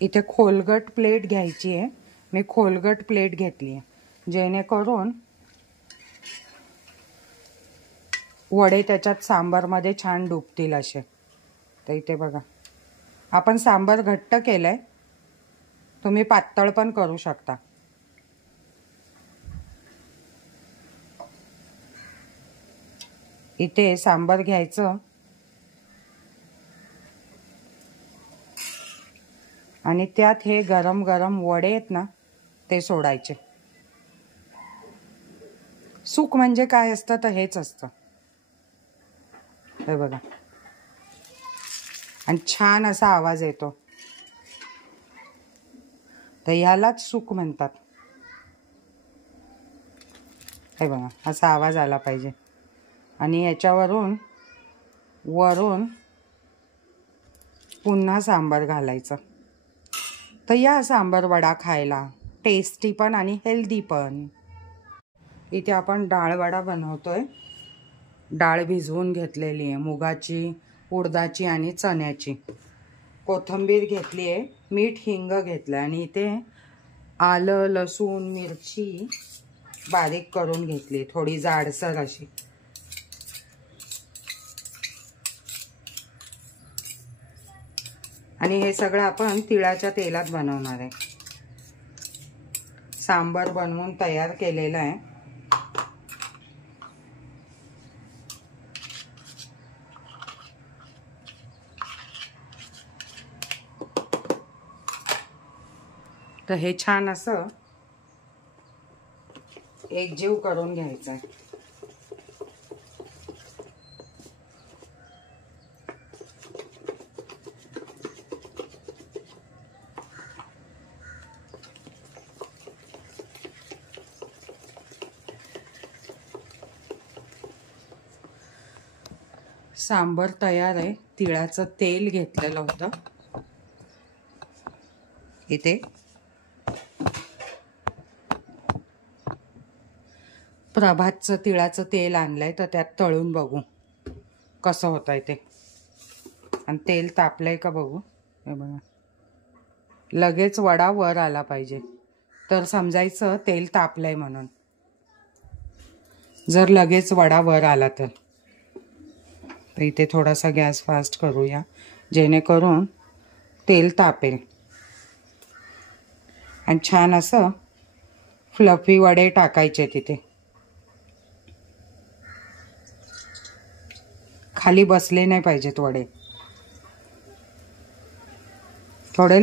इथे खोलगट प्लेट घ्यायची आहे। मी खोलगट प्लेट घेतली आहे जेणेकरून वडे त्याच्यात सांबारमध्ये छान डुबतील असे। तर इथे बघा आपण सांबार घट्ट केलंय, तुम्ही पातळ पण करू शकता। इथे सांबार घ्यायचं आणि त्यात हे गरम गरम वडे आहेत ना ते सोडायचे। सुक म्हणजे काय असतं तर हेच असतं, हे बघा। आणि छान असा आवाज येतो, तर ह्यालाच सुक म्हणतात। हे बघा असा आवाज आला पाहिजे आणि याच्यावरून वरून पुन्हा सांबार घालायचं। तर या सांबार वडा खायला टेस्टी पण आणि हेल्दी पण। इथे आपण डाळ वडा बनवतोय। डाळ भिजवून घेतलेली आहे, मुगाची, उडदाची आणि चण्याची। कोथिंबीर घेतली आहे, मीठ हिंग घेतलं आणि इथे आलं लसूण मिरची बारीक करून घेतली, थोडी जाडसर अशी। आणि हे सगळं आपण तिळाच्या तेलात बनवणार आहे। सांबार बनवून तयार केलेला आहे। तर हे छान असं एकजीव करून घ्यायचं आहे। सांबार तयार आहे। तिळाचं तेल घेतलेलं होतं इथे। प्रभातचं तिळाचं तेल आणलंय, तर त्यात तळून बघू कसं होतंय ते। आणि तेल तापलंय का बघू, हे बघा। लगेच वडा वर आला पाहिजे तर समजायचं तेल तापलंय म्हणून। जर लगेच वडा वर आला तर इथे थोडासा गॅस फास्ट करूया जेणेकरून तेल तापेल आणि छान असं फ्लफी वडे टाकायचे तिथे। खाली बसले नाही पाहिजेत वडे, थोडे